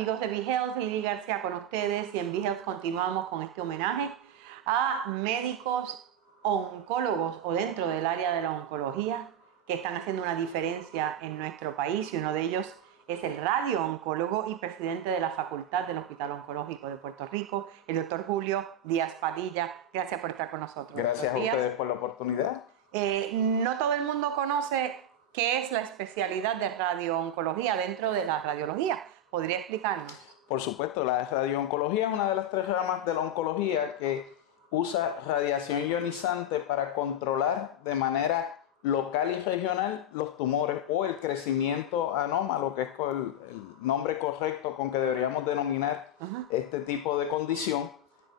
amigos de BeHealth, Lili García con ustedes, y en BeHealth continuamos con este homenaje a médicos oncólogos o dentro del área de la oncología que están haciendo una diferencia en nuestro país, y uno de ellos es el radio-oncólogo y presidente de la Facultad del Hospital Oncológico de Puerto Rico, el doctor Julio Díaz Padilla. Gracias por estar con nosotros. Gracias a ustedes por la oportunidad. No todo el mundo conoce qué es la especialidad de radio-oncología dentro de la radiología. ¿Podría explicarnos? Por supuesto, la radio-oncología es una de las 3 ramas de la oncología que usa radiación ionizante para controlar de manera local y regional los tumores o el crecimiento anómalo, que es el nombre correcto con que deberíamos denominar este tipo de condición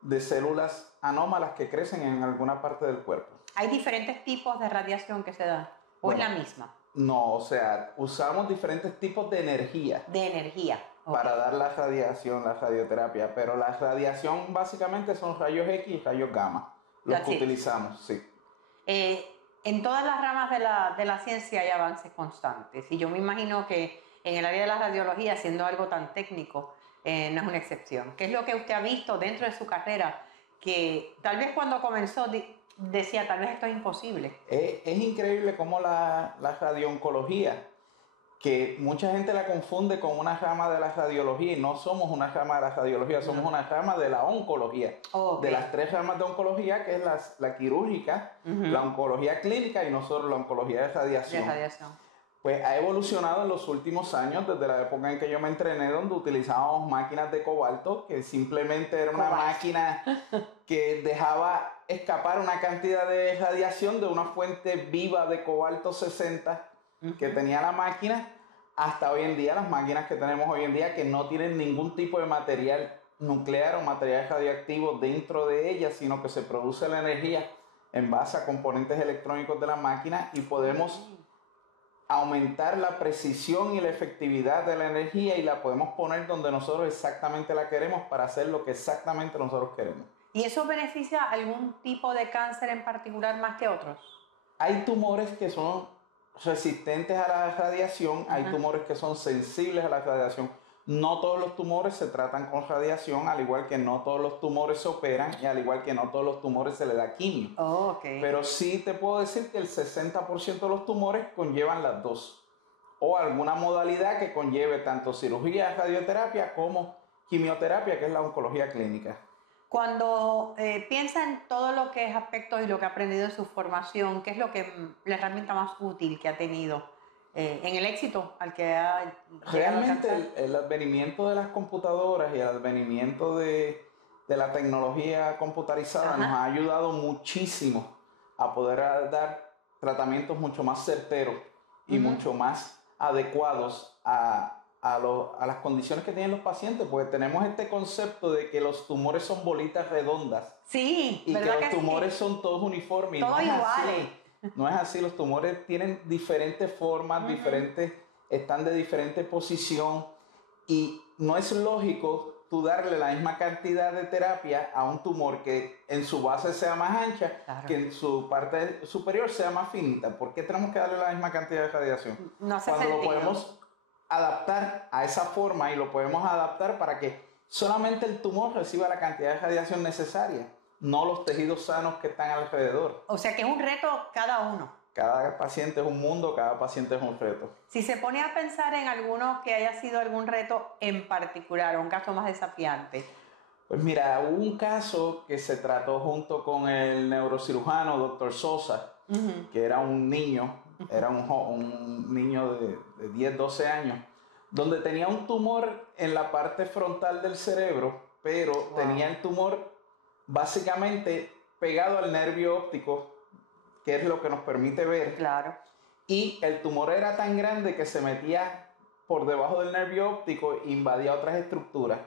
de células anómalas que crecen en alguna parte del cuerpo. ¿Hay diferentes tipos de radiación que se dan? ¿O es la misma? No, o sea, usamos diferentes tipos de energía. De energía. Para dar la radiación, la radioterapia, pero la radiación básicamente son rayos X y rayos gamma, los que utilizamos, sí. En todas las ramas de la ciencia hay avances constantes, y yo me imagino que en el área de la radiología, siendo algo tan técnico, no es una excepción. ¿Qué es lo que usted ha visto dentro de su carrera que tal vez cuando comenzó decía, tal vez esto es imposible? Es increíble cómo la radiooncología, que mucha gente la confunde con una rama de la radiología, y no somos una rama de la radiología, somos una rama de la oncología. De las 3 ramas de oncología, que es la quirúrgica, la oncología clínica y nosotros la oncología de radiación. Pues ha evolucionado en los últimos años, desde la época en que yo me entrené, donde utilizábamos máquinas de cobalto, que simplemente era una máquina que dejaba escapar una cantidad de radiación de una fuente viva de cobalto 60 que tenía la máquina, hasta hoy en día, las máquinas que tenemos hoy en día, que no tienen ningún tipo de material nuclear o material radioactivo dentro de ellas, sino que se produce la energía en base a componentes electrónicos de la máquina, y podemos aumentar la precisión y la efectividad de la energía, y la podemos poner donde nosotros exactamente la queremos para hacer lo que exactamente nosotros queremos. ¿Y eso beneficia algún tipo de cáncer en particular más que otros? Hay tumores que son resistentes a la radiación, hay tumores que son sensibles a la radiación. No todos los tumores se tratan con radiación, al igual que no todos los tumores se operan, y al igual que no todos los tumores se le da quimio. Pero sí te puedo decir que el 60% de los tumores conllevan las dos, o alguna modalidad que conlleve tanto cirugía, radioterapia como quimioterapia, que es la oncología clínica. Cuando piensa en todo lo que es aspectos y lo que ha aprendido en su formación, ¿qué es la herramienta más útil que ha tenido en el éxito al que ha realmente el advenimiento de las computadoras y el advenimiento de la tecnología computarizada nos ha ayudado muchísimo a poder dar tratamientos mucho más certeros y mucho más adecuados a las condiciones que tienen los pacientes, porque tenemos este concepto de que los tumores son bolitas redondas. Sí, y que los tumores son todos uniformes. Todos iguales. No es así, los tumores tienen diferentes formas, están de diferente posición, y no es lógico tú darle la misma cantidad de terapia a un tumor que en su base sea más ancha, que en su parte superior sea más finita. ¿Por qué tenemos que darle la misma cantidad de radiación? No hace Cuando sentido. lo podemos adaptar a esa forma, y lo podemos adaptar para que solamente el tumor reciba la cantidad de radiación necesaria, no los tejidos sanos que están alrededor. O sea que es un reto cada uno. Cada paciente es un mundo, cada paciente es un reto. Si se pone a pensar en alguno que haya sido algún reto en particular, o un caso más desafiante. Pues mira, hubo un caso que se trató junto con el neurocirujano Dr. Sosa, que era un niño, era un niño de 10, 12 años, donde tenía un tumor en la parte frontal del cerebro, pero tenía el tumor básicamente pegado al nervio óptico, que es lo que nos permite ver. Claro. Y el tumor era tan grande que se metía por debajo del nervio óptico e invadía otras estructuras.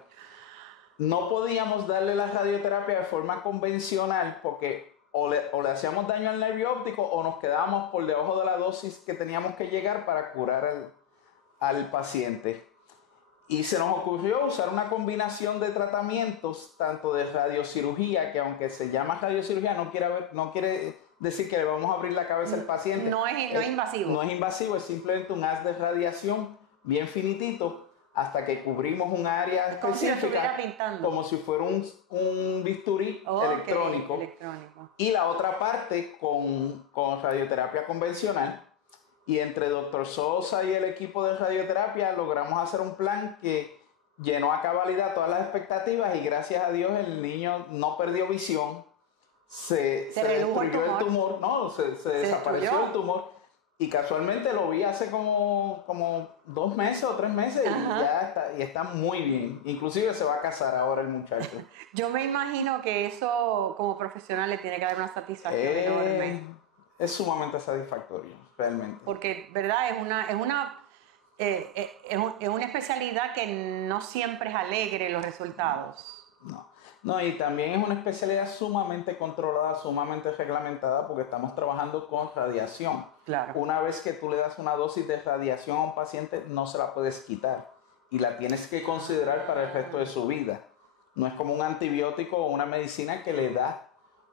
No podíamos darle la radioterapia de forma convencional porque o le hacíamos daño al nervio óptico o nos quedábamos por debajo de la dosis que teníamos que llegar para curar al paciente. Y se nos ocurrió usar una combinación de tratamientos, tanto de radiocirugía, que aunque se llama radiocirugía, no quiere decir que le vamos a abrir la cabeza al paciente. No es invasivo. No es invasivo, es simplemente un haz de radiación bien finitito, hasta que cubrimos un área específica, como si fuera un bisturí electrónico. Y la otra parte con radioterapia convencional. Y entre Dr. Sosa y el equipo de radioterapia logramos hacer un plan que llenó a cabalidad todas las expectativas y gracias a Dios el niño no perdió visión, se destruyó el tumor, no, se desapareció el tumor. Y casualmente lo vi hace como 2 meses o 3 meses y está muy bien. Inclusive se va a casar ahora el muchacho. Yo me imagino que eso como profesional le tiene que dar una satisfacción enorme. Es sumamente satisfactorio, realmente. Porque, ¿verdad? Es una especialidad que no siempre es alegre los resultados. No, y también es una especialidad sumamente controlada, sumamente reglamentada, porque estamos trabajando con radiación. Claro. Una vez que tú le das una dosis de radiación a un paciente, no se la puedes quitar y la tienes que considerar para el resto de su vida. No es como un antibiótico o una medicina que le da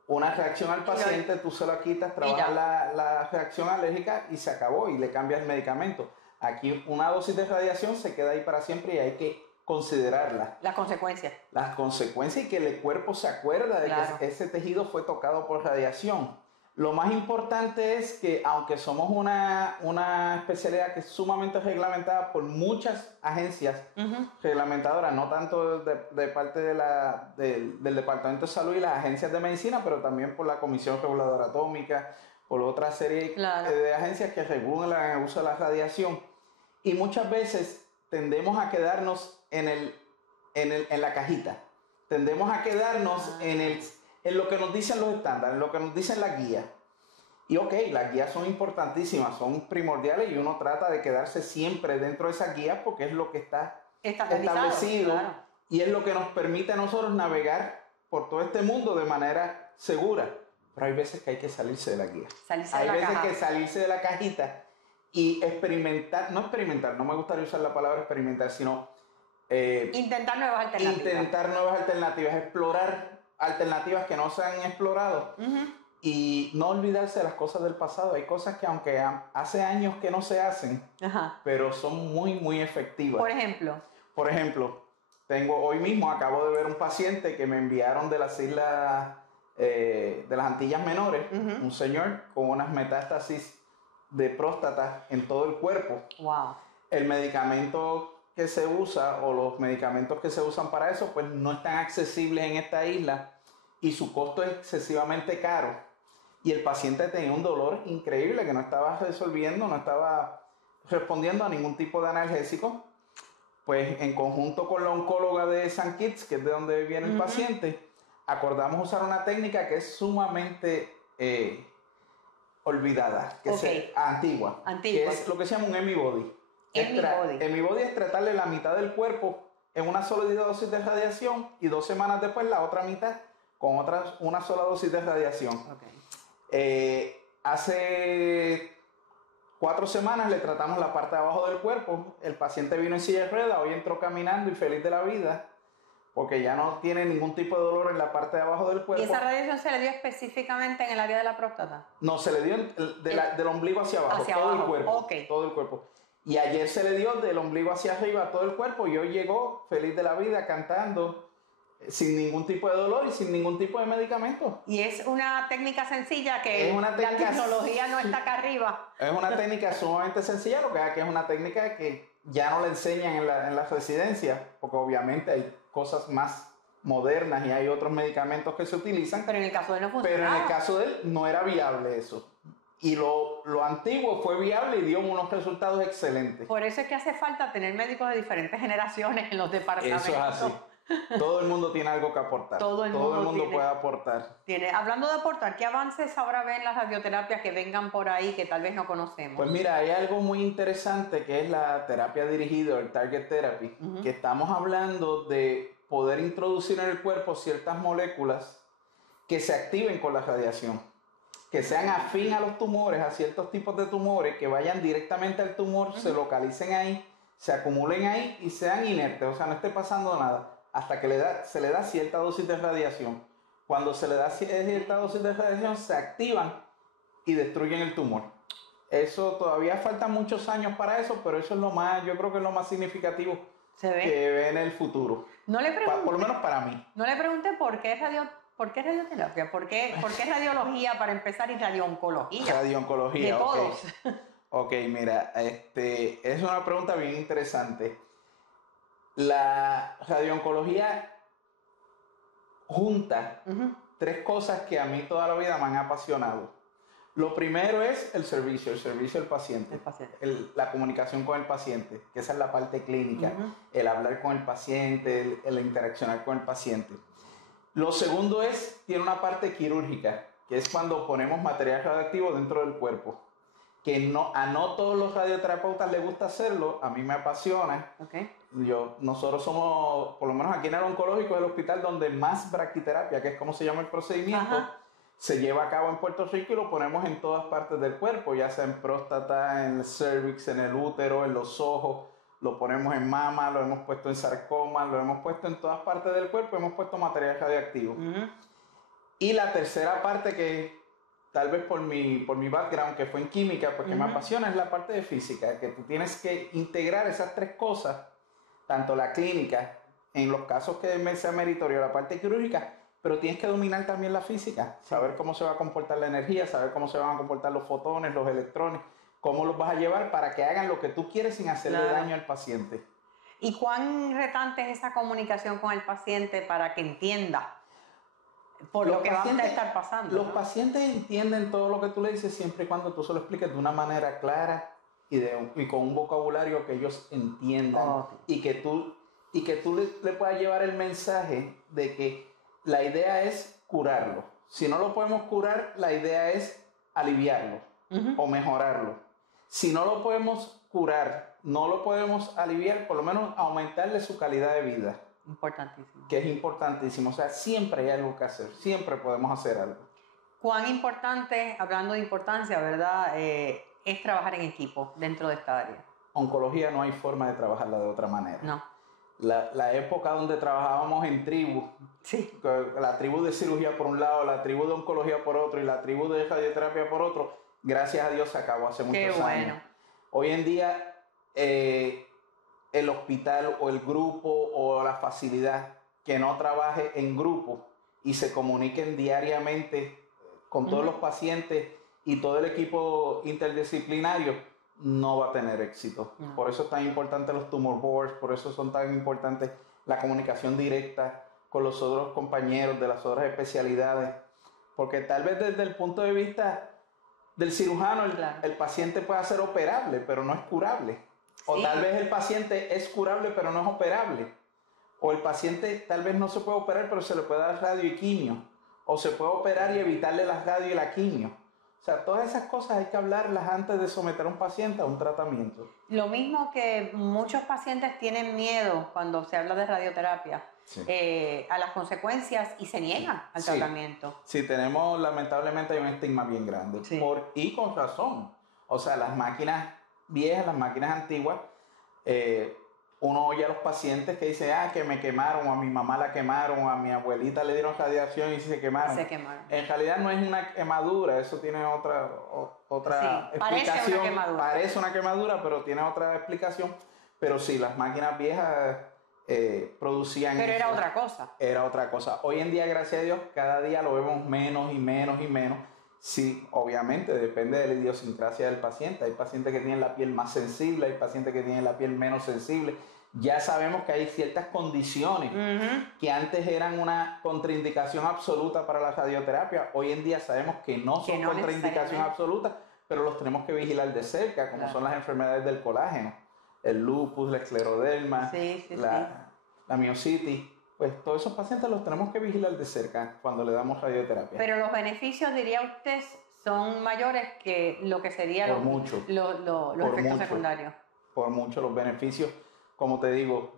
una reacción al paciente, tú se la quitas, trabajas la reacción alérgica y se acabó y le cambias el medicamento. Aquí una dosis de radiación se queda ahí para siempre y hay que considerarla. Las consecuencias. Las consecuencias y que el cuerpo se acuerda de que ese tejido fue tocado por radiación. Lo más importante es que aunque somos una especialidad que es sumamente reglamentada por muchas agencias reglamentadoras, no tanto de parte del Departamento de Salud y las agencias de medicina, pero también por la Comisión Reguladora Atómica, por otra serie de agencias que regulan el uso de la radiación. Y muchas veces tendemos a quedarnos en la cajita. Tendemos a quedarnos en lo que nos dicen los estándares, en lo que nos dicen las guías. Y las guías son importantísimas, son primordiales y uno trata de quedarse siempre dentro de esas guías porque es lo que está establecido y es lo que nos permite a nosotros navegar por todo este mundo de manera segura. Pero hay veces que hay que salirse de la guía. Hay veces que salirse de la cajita y experimentar, no me gustaría usar la palabra experimentar, sino intentar nuevas alternativas, explorar alternativas que no se han explorado y no olvidarse de las cosas del pasado. Hay cosas que aunque hace años que no se hacen, pero son muy, muy efectivas. Por ejemplo, hoy mismo acabo de ver un paciente que me enviaron de las islas, de las Antillas Menores, un señor con unas metástasis de próstata en todo el cuerpo. Wow. El medicamento que se usa o los medicamentos que se usan para eso pues no están accesibles en esta isla y su costo es excesivamente caro y el paciente tenía un dolor increíble que no estaba resolviendo, no estaba respondiendo a ningún tipo de analgésico. Pues en conjunto con la oncóloga de St. Kitts, que es de donde viene el paciente, acordamos usar una técnica que es sumamente olvidada, que es antigua, que es lo que se llama un Emibody. Emibody es tratarle la mitad del cuerpo en una sola dosis de radiación y 2 semanas después la otra mitad con una sola dosis de radiación. Hace 4 semanas le tratamos la parte de abajo del cuerpo. El paciente vino en silla de ruedas, hoy entró caminando y feliz de la vida porque ya no tiene ningún tipo de dolor en la parte de abajo del cuerpo. ¿Y esa radiación se le dio específicamente en el área de la próstata? No, se le dio del ombligo hacia abajo, todo el cuerpo. Todo el cuerpo. Y ayer se le dio del ombligo hacia arriba a todo el cuerpo y hoy llegó feliz de la vida cantando sin ningún tipo de dolor y sin ningún tipo de medicamento. Y es una técnica sencilla que la tecnología no está acá arriba. Es una técnica sumamente sencilla, lo que es una técnica que ya no le enseñan en la residencia, porque obviamente hay cosas más modernas y hay otros medicamentos que se utilizan. Pero en el caso de él no funcionaba. Pero en el caso de él no era viable eso. Y lo antiguo fue viable y dio unos resultados excelentes. Por eso es que hace falta tener médicos de diferentes generaciones en los departamentos. Eso es así. Todo el mundo tiene algo que aportar. Todo el mundo puede aportar. Hablando de aportar, ¿qué avances ahora ven las radioterapias que vengan por ahí que tal vez no conocemos? Pues mira, hay algo muy interesante que es la terapia dirigida, el target therapy, que estamos hablando de poder introducir en el cuerpo ciertas moléculas que se activen con la radiación, que sean afín a los tumores, a ciertos tipos de tumores, que vayan directamente al tumor, se localicen ahí, se acumulen ahí y sean inertes, o sea, no esté pasando nada, hasta que se le da cierta dosis de radiación. Cuando se le da cierta dosis de radiación, se activan y destruyen el tumor. Eso todavía faltan muchos años para eso, pero eso es yo creo que es lo más significativo que ven el futuro. No le pregunté, por lo menos para mí. No le pregunté por qué radioterapia, por qué radiología para empezar y radiooncología. Radiooncología, de todos. Ok, mira, es una pregunta bien interesante. La radiooncología junta tres cosas que a mí toda la vida me han apasionado. Lo primero es el servicio al paciente. La comunicación con el paciente, que esa es la parte clínica, el hablar con el paciente, el interaccionar con el paciente. Lo segundo tiene una parte quirúrgica, que es cuando ponemos material radioactivo dentro del cuerpo. Que a no todos los radioterapeutas les gusta hacerlo, a mí me apasiona. Nosotros somos, por lo menos aquí en el oncológico, el hospital donde más braquiterapia, que es como se llama el procedimiento, se lleva a cabo en Puerto Rico y lo ponemos en todas partes del cuerpo, ya sea en próstata, en el cervix, en el útero, en los ojos, lo ponemos en mama, lo hemos puesto en sarcoma, lo hemos puesto en todas partes del cuerpo, hemos puesto material radioactivo. Y la tercera parte que tal vez por mi background, que fue en química, porque me apasiona, es la parte de física, que tú tienes que integrar esas tres cosas, tanto la clínica, en los casos que me sea meritorio, la parte quirúrgica, pero tienes que dominar también la física, saber cómo se va a comportar la energía, saber cómo se van a comportar los fotones, los electrones, cómo los vas a llevar para que hagan lo que tú quieres sin hacerle daño al paciente. ¿Y cuán retante es esa comunicación con el paciente para que entienda por lo que va a estar pasando? Los pacientes entienden todo lo que tú le dices siempre y cuando tú se lo expliques de una manera clara y con un vocabulario que ellos entiendan y que tú le puedas llevar el mensaje de que la idea es curarlo. Si no lo podemos curar, la idea es aliviarlo o mejorarlo. Si no lo podemos curar, no lo podemos aliviar, por lo menos aumentarle su calidad de vida. Importantísimo. Que es importantísimo. O sea, siempre hay algo que hacer. Siempre podemos hacer algo. ¿Cuán importante, hablando de importancia, verdad, es trabajar en equipo dentro de esta área? Oncología no hay forma de trabajarla de otra manera. No. La época donde trabajábamos en tribu, la tribu de cirugía por un lado, la tribu de oncología por otro y la tribu de radioterapia por otro, gracias a Dios se acabó hace muchos años. Hoy en día el hospital o el grupo o la facilidad que no trabaje en grupo y se comuniquen diariamente con todos los pacientes y todo el equipo interdisciplinario, no va a tener éxito. Por eso es tan importante los tumor boards, por eso son tan importantes la comunicación directa con los otros compañeros de las otras especialidades, porque tal vez desde el punto de vista del cirujano el paciente pueda ser operable, pero no es curable. O tal vez el paciente es curable, pero no es operable. O el paciente tal vez no se puede operar, pero se le puede dar radio y quimio. O se puede operar y evitarle las radio y la quimio. O sea, todas esas cosas hay que hablarlas antes de someter a un paciente a un tratamiento. Lo mismo que muchos pacientes tienen miedo cuando se habla de radioterapia, a las consecuencias y se niegan al tratamiento. Sí, lamentablemente hay un estigma bien grande. Y con razón. O sea, las máquinas viejas, las máquinas antiguas, uno oye a los pacientes que dicen, que me quemaron, o a mi mamá la quemaron, o a mi abuelita le dieron radiación y se quemaron. En realidad no es una quemadura, eso tiene otra explicación. Parece una quemadura, pero tiene otra explicación. Pero sí, las máquinas viejas producían... Pero era otra cosa. Era otra cosa. Hoy en día, gracias a Dios, cada día lo vemos menos y menos y menos. Sí, obviamente, depende de la idiosincrasia del paciente. Hay pacientes que tienen la piel más sensible, hay pacientes que tienen la piel menos sensible. Ya sabemos que hay ciertas condiciones que antes eran una contraindicación absoluta para la radioterapia. Hoy en día sabemos que no son contraindicación absoluta, pero los tenemos que vigilar de cerca, como son las enfermedades del colágeno, el lupus, la escleroderma, la miositis. Pues todos esos pacientes los tenemos que vigilar de cerca cuando le damos radioterapia. Pero los beneficios, diría usted, son mayores que lo que serían los efectos secundarios. Por mucho, los beneficios, como te digo,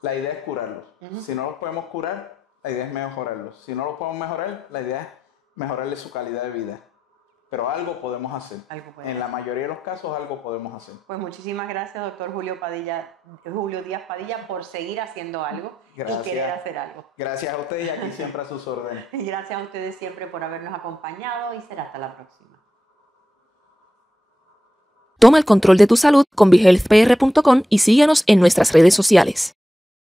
la idea es curarlos. Si no los podemos curar, la idea es mejorarlos. Si no los podemos mejorar, la idea es mejorarles su calidad de vida. Pero algo podemos hacer. En la mayoría de los casos, algo podemos hacer. Pues muchísimas gracias, doctor Julio Díaz Padilla, por seguir haciendo algo y querer hacer algo. Gracias a ustedes y aquí siempre a sus órdenes. Y gracias a ustedes siempre por habernos acompañado y será hasta la próxima. Toma el control de tu salud con BeHealthPR.com y síguenos en nuestras redes sociales.